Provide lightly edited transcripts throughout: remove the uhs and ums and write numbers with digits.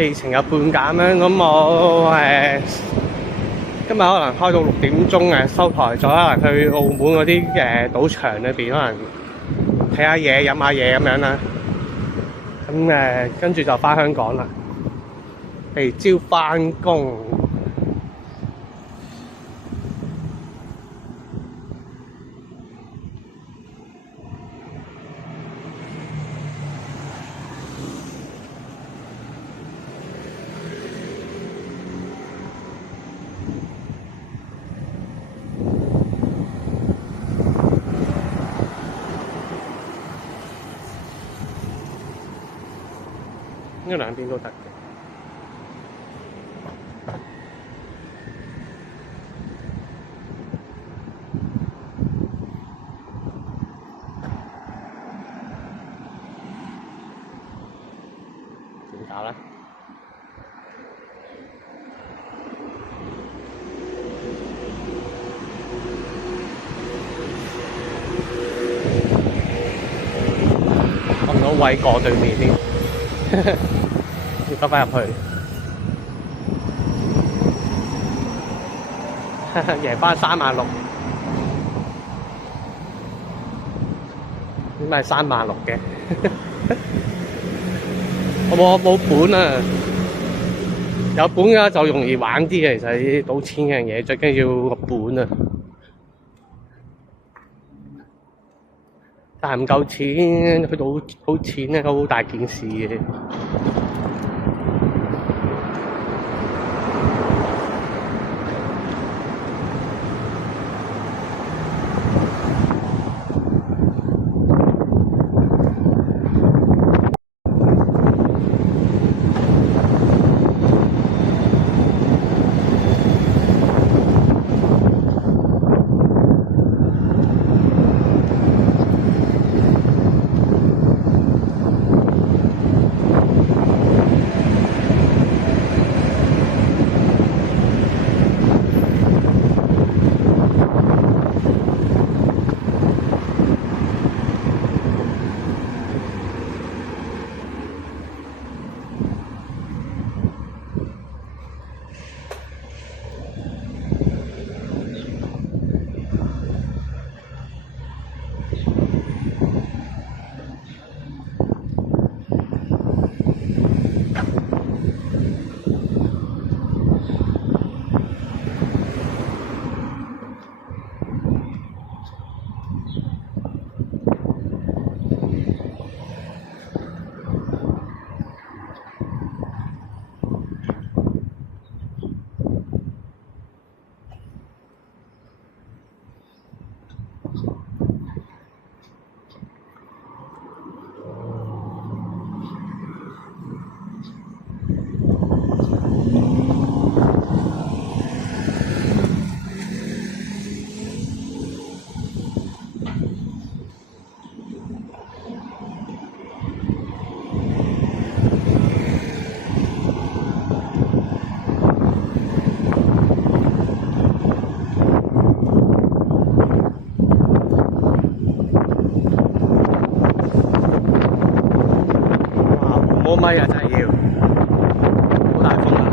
地程有半減啦，咁我今日可能開到6點鐘收台咗，可能去澳門嗰啲賭場裏邊，可能睇下嘢、飲下嘢咁樣啦。咁跟住就翻香港啦。第二朝翻工。呢兩邊都得嘅。點搞咧？揾唔到位過對面添，要兜翻入去。贏翻36000，點解係36000嘅？我冇本啊，有本嘅就容易玩啲嘅。其實啲賭錢嘅嘢最緊要個本啊，但係唔夠錢去賭錢咧，好大件事嘅。冇咪啊，真係要好大風啊！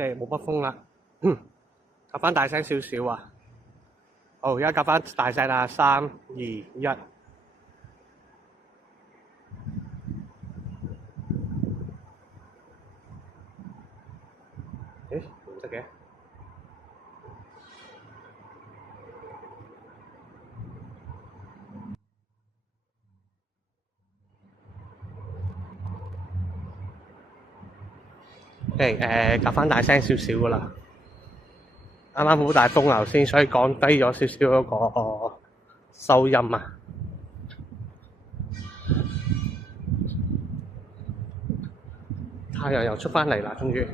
OK，冇乜風啦。夾翻大聲少少啊！好，而家夾翻大聲啦，3、2、1。誒，唔得嘅。OK，夾翻大聲少少噶啦。啱啱好大風流先，所以降低咗少少嗰個收音啊。太陽又出翻嚟啦，終於。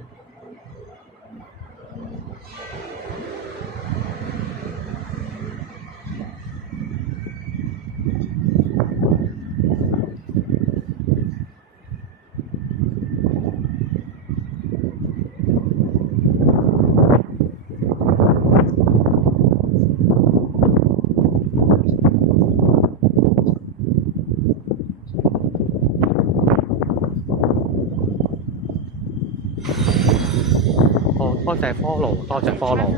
多謝 follow， 多謝 follow。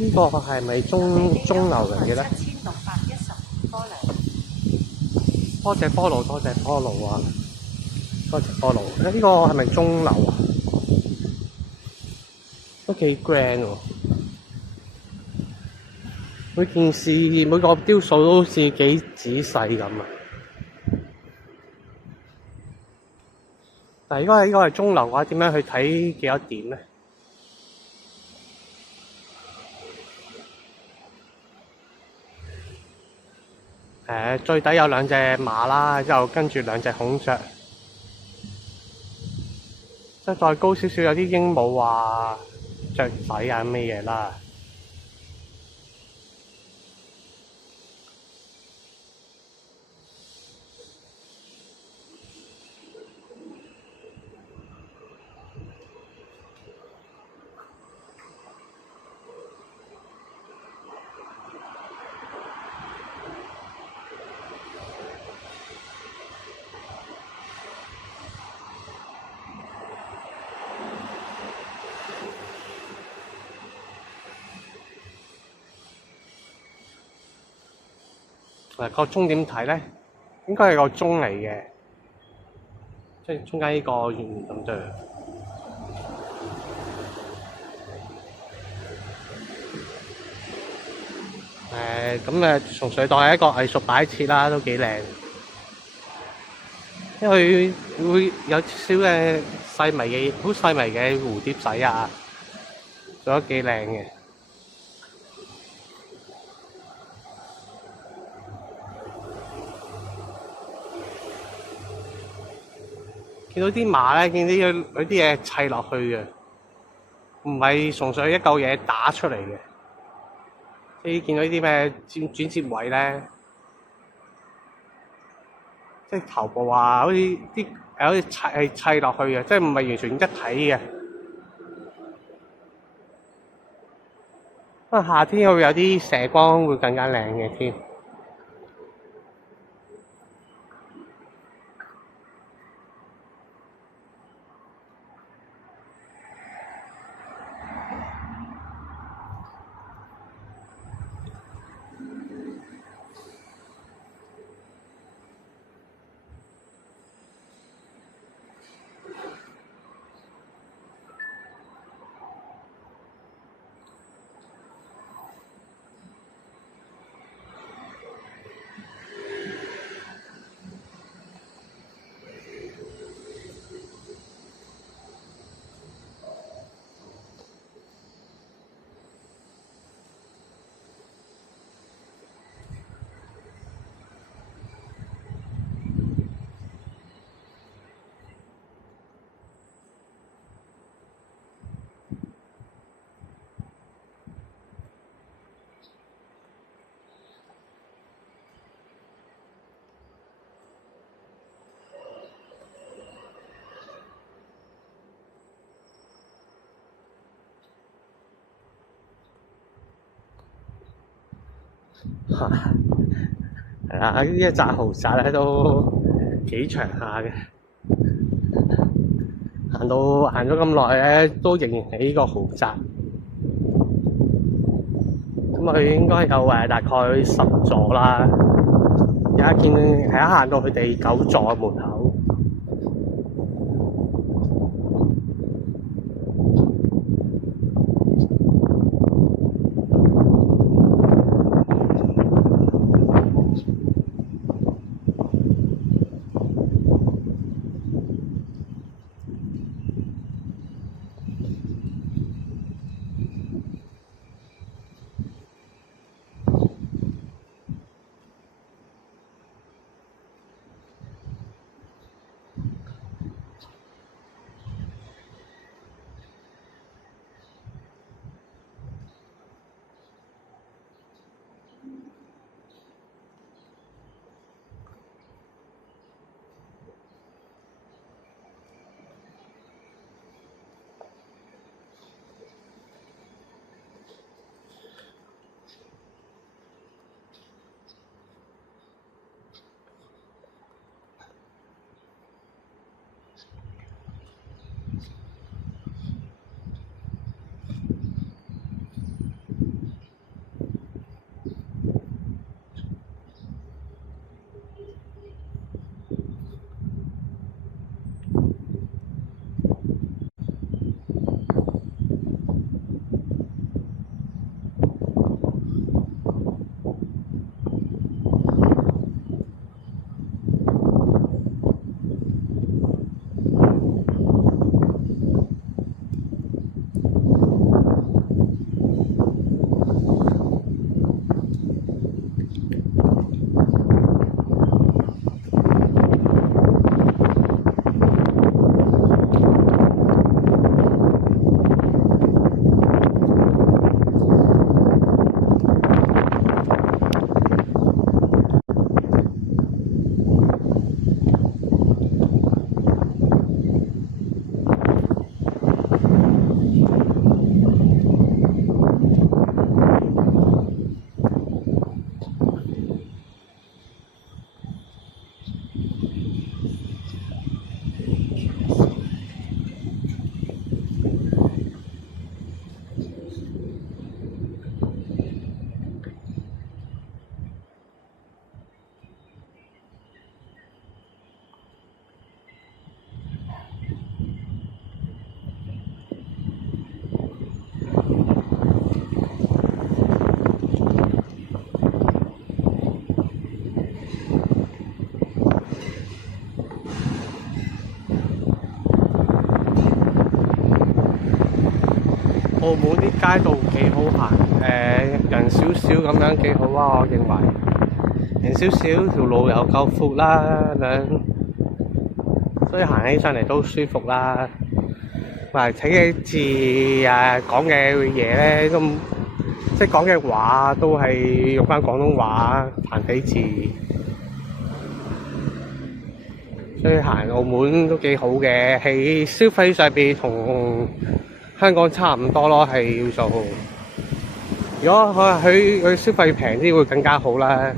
呢個係咪中流嚟嘅咧？多謝 follow， 多謝 follow 啊！多謝 follow。呢個係咪中流啊？都幾 grand 喎！每件事每個雕塑都好似幾仔細咁啊！但係如果係呢個係中流嘅話，點樣去睇幾多點咧？最底有兩隻馬啦，之後跟住兩隻孔雀，即係再高少少有啲鸚鵡啊、雀仔啊咩嘢啦。個鐘點睇咧？應該係個鐘嚟嘅，即係中間呢個圓咁對。咁純粹當係一個藝術擺設啦，都幾靚。因為佢會有少嘅細微嘅、好細微嘅蝴蝶仔啊，做得幾靚嘅。見到啲馬咧，見到有啲嘢砌落去嘅，唔係純粹一嚿嘢打出嚟嘅。即係見到呢啲咩轉接位咧，即係頭部啊，好似啲好似砌落去嘅，即係唔係完全一體嘅。不過夏天會有啲射光，會更加靚嘅添。嚇係啦，呢一紮豪宅咧都幾長下嘅，行咗咁耐咧，都仍然係呢個豪宅。咁佢應該有大概10座啦。而家見係一行到佢哋9座嘅門口。澳門啲街道幾好行，人少少咁樣幾好啊！我認為人少少，條路又夠闊啦，咁樣，所以行起上嚟都舒服啦。同埋睇嘅字講嘅嘢咧，都即係講嘅話都係用翻廣東話繁體字，所以行澳門都幾好嘅，喺消費上邊同香港差唔多咯，係叫做。如果佢消費平啲，會更加好啦。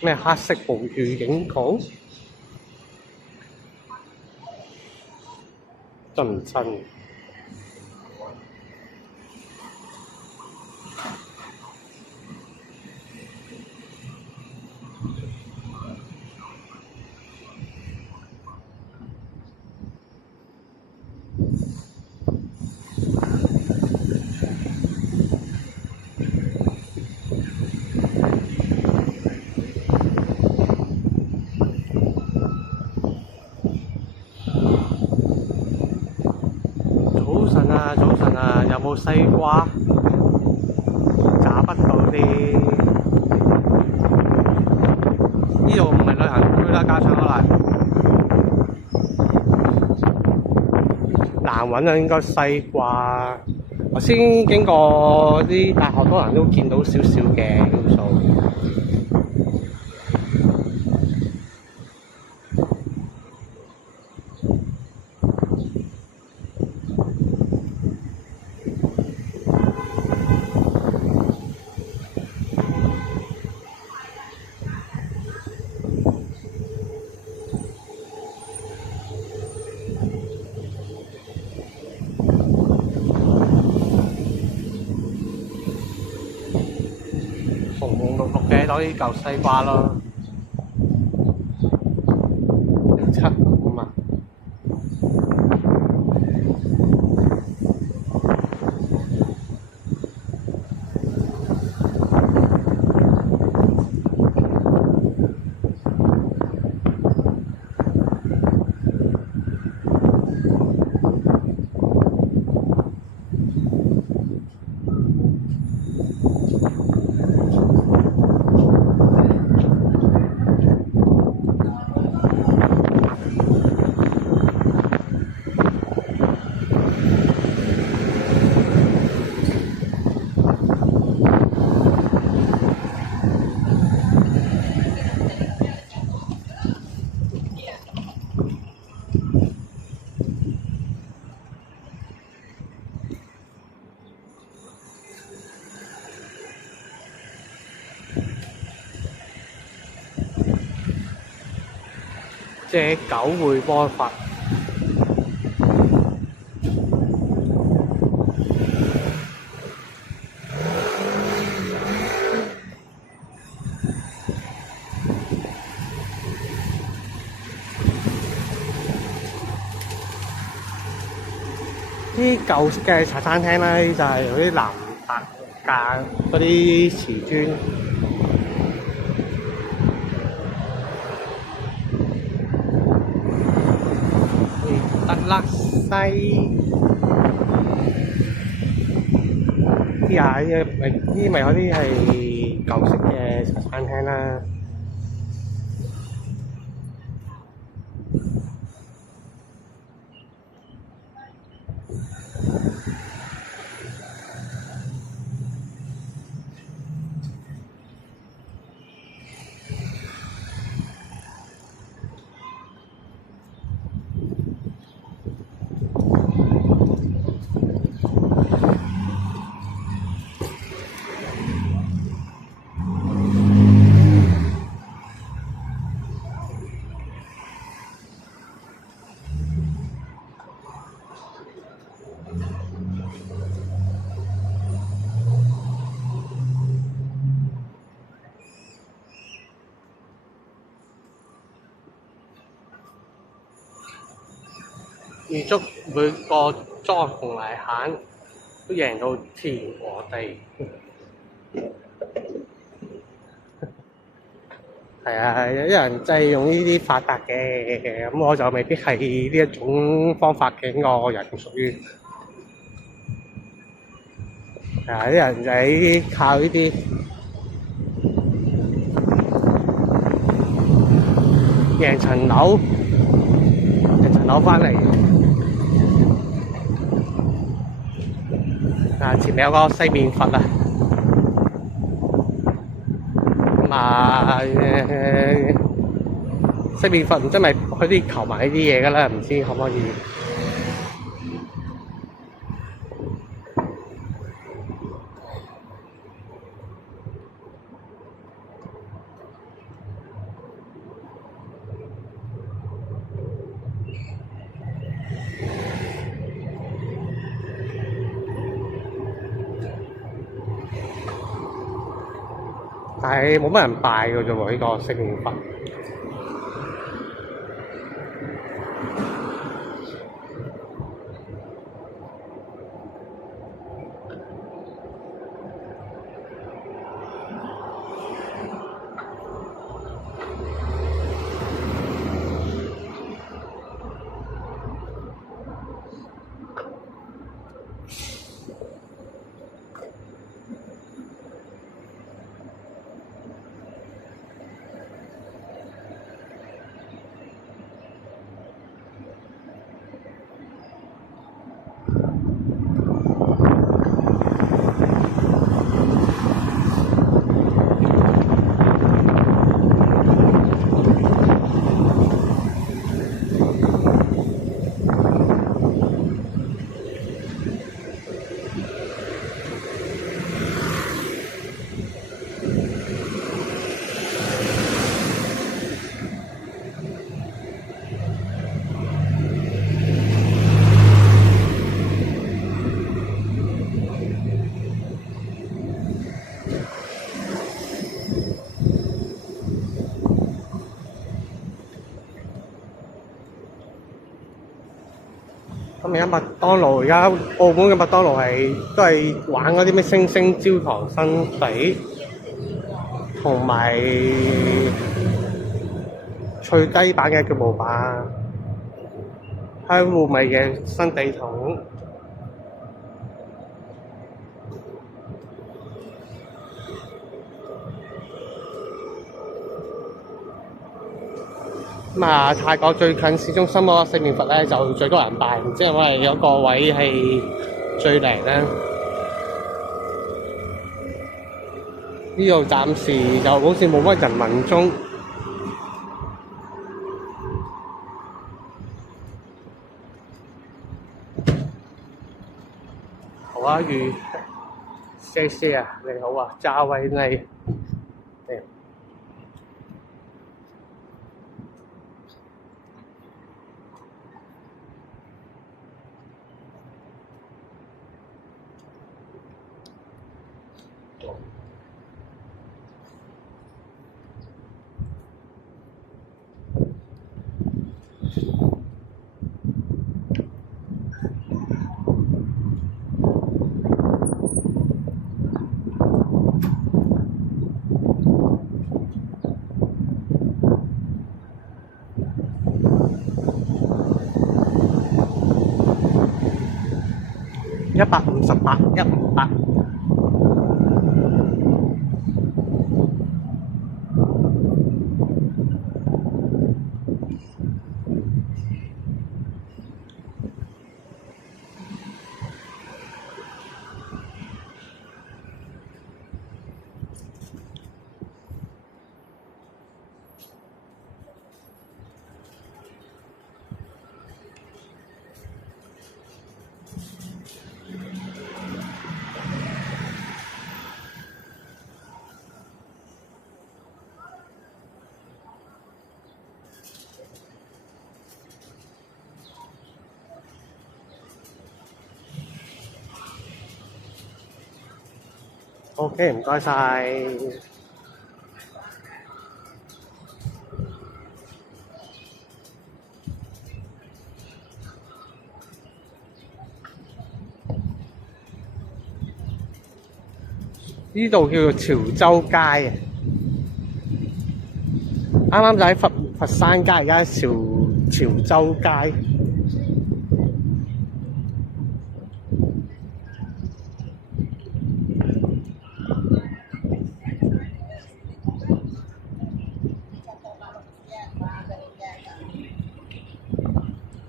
咩黑色暴雨警告？真唔真？嚿西瓜，找不到啲。呢度唔係旅行區啦，加上可能難揾啊，應該西瓜。頭先經過啲大學，可能都見到少少嘅要素。紅紅綠綠嘅多啲嚿西瓜咯，7.5啊！借狗會魔法。啲舊式嘅茶餐廳咧，就係嗰啲藍白架嗰啲瓷磚。德勒西啲啊，呢咪嗰啲係舊式嘅茶餐廳啦。預祝每個莊同泥蟹都贏到天和地。係啊，有啲人真係用呢啲發達嘅，咁我就未必係呢一種方法嘅個人屬於。係啊，啲人就係靠呢啲贏層樓翻嚟。啊，前面有個西面佛啊，咁啊西面佛唔知咪佢啲求埋呢啲嘢㗎啦，唔知可唔可以？但係冇乜人拜㗎啫喎，呢個西面佛。而家麥當勞，而家澳門嘅麥當勞都係玩嗰啲咩星星焦糖新地，同埋脆雞版嘅巨無霸，香芋味嘅新地桶。咁啊，泰國最近市中心嗰個四面佛咧就最多人拜，唔知係因為嗰個位係最靚咧。呢度暫時就好似冇乜人民中。好啊，謝謝啊，你好啊，揸位你。158，158。OK，唔該晒。呢度叫做潮州街啊，啱啱就喺佛山街，而家潮州街。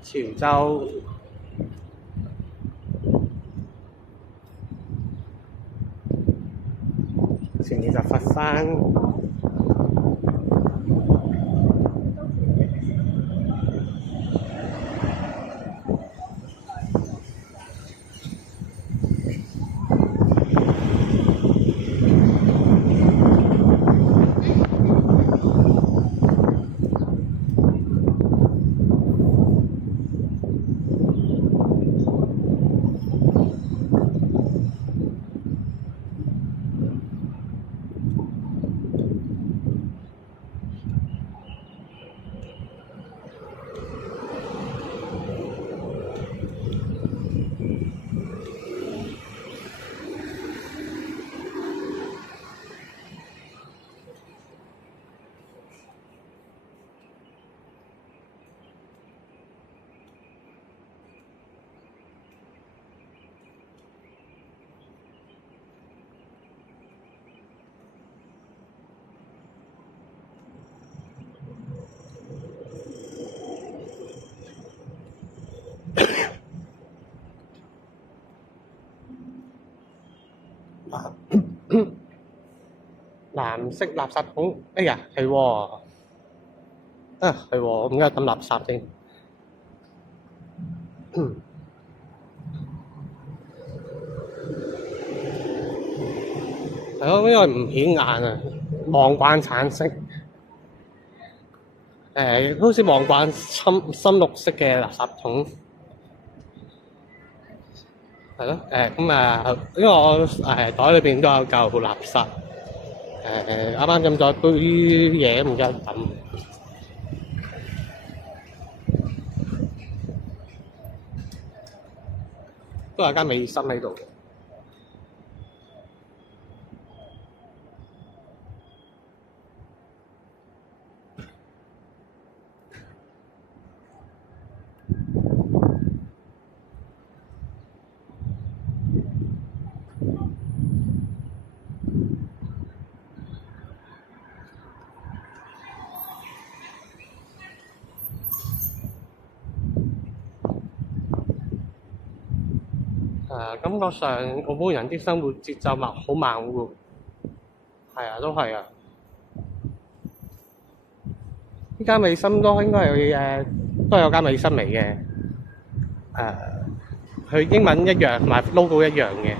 潮州。前面就佛山。藍色垃圾桶，哎呀，係喎，係喎，我點解抌垃圾先？係咯，因為唔顯眼啊，望慣橙色，好似望慣深綠色嘅垃圾桶。係咯，咁啊，因為我袋裏邊都有嚿垃圾，啱啱飲咗杯嘢唔記得抌。都有間美心喺度。感覺上澳門人啲生活節奏好慢喎。係啊，都係啊。呢間美心都應該係都有間美心嚟嘅。佢英文一樣，同埋 logo 一樣嘅。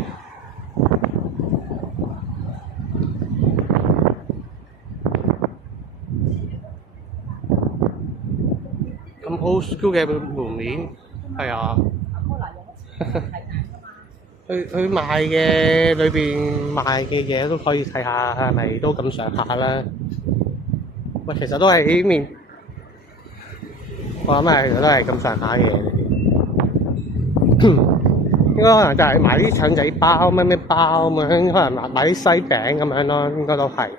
咁 old school 嘅門面，係啊。佢賣嘅裏邊賣嘅嘢都可以睇下，係咪都咁上下啦？喂，其實都係呢面，我諗係其實都係咁上下嘅嘢。應該可能就係賣啲腸仔包、咩包咁樣，可能賣啲西餅咁樣咯，應該都係。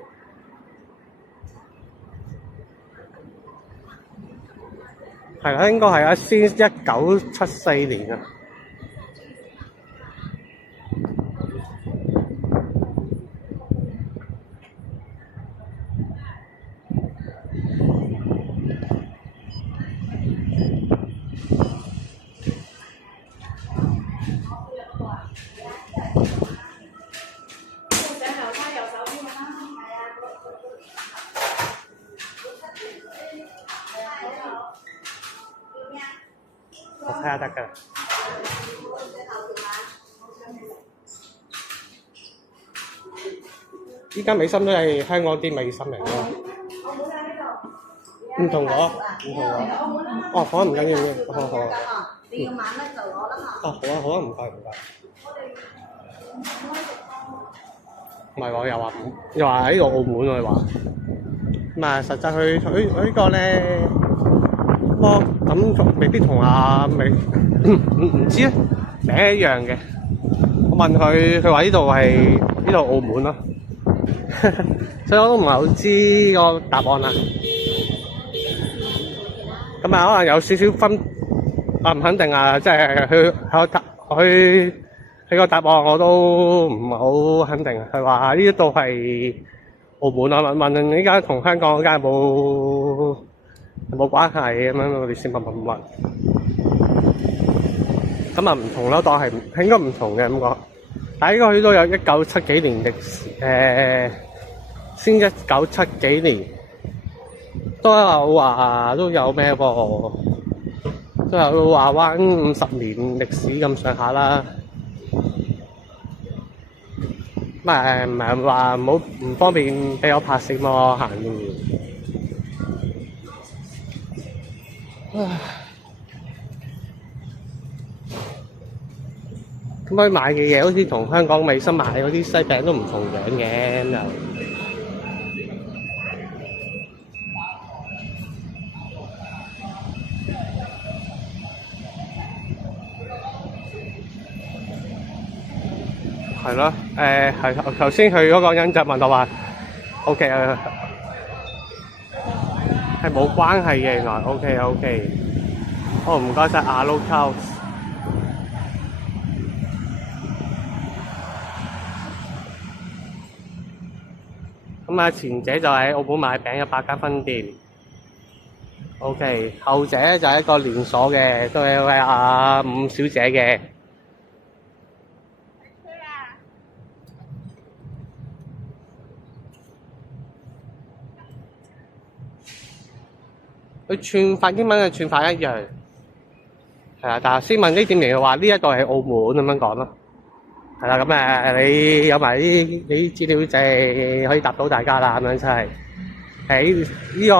係啦，應該係啊，先1974年啊。我睇下得㗎。依間美心都係香港啲美心嚟咯。唔同我，唔同我。哦，好啊，唔緊要嘅，好好。你要買乜就攞啦嘛。哦，好啊，好啊，唔該唔該。唔係喎，又話喺度澳門喎，話。咁啊，實際佢呢個咧，我咁未必同阿美唔知咧，名一樣嘅。我問佢，佢話呢度澳門咯，所以我都唔係好知個答案啦。咁啊，可能有少少分，我唔肯定啊，即係佢個答案我都唔係好肯定。佢話呢度係澳門啊，問呢間同香港嗰間冇關係咁樣，我哋先問。咁啊唔同咯，當係應該唔同嘅咁講。但係應該佢都有1970幾年歷史，先1970幾年都有話都有咩噃，都有話灣50年歷史咁上下啦。唔係話唔方便俾我拍攝喎，行完。咁佢買嘅嘢好似同香港美心買嗰啲西餅都唔同樣嘅咁又。係咯，係頭先佢嗰個人就問我話 ，OK 啊，係冇關係嘅原來 ，OK，好唔該晒阿 Local。咁啊，前者就喺澳門買餅有8間分店 ，OK，後者就係一個連鎖嘅，都係位阿伍小姐嘅。佢串法英文嘅串法一樣，係啊，但係先問呢點嚟嘅話，呢一個係澳門咁樣講咯。係啦，咁你有埋啲資料就係可以答到大家啦，咁樣真係喺呢個。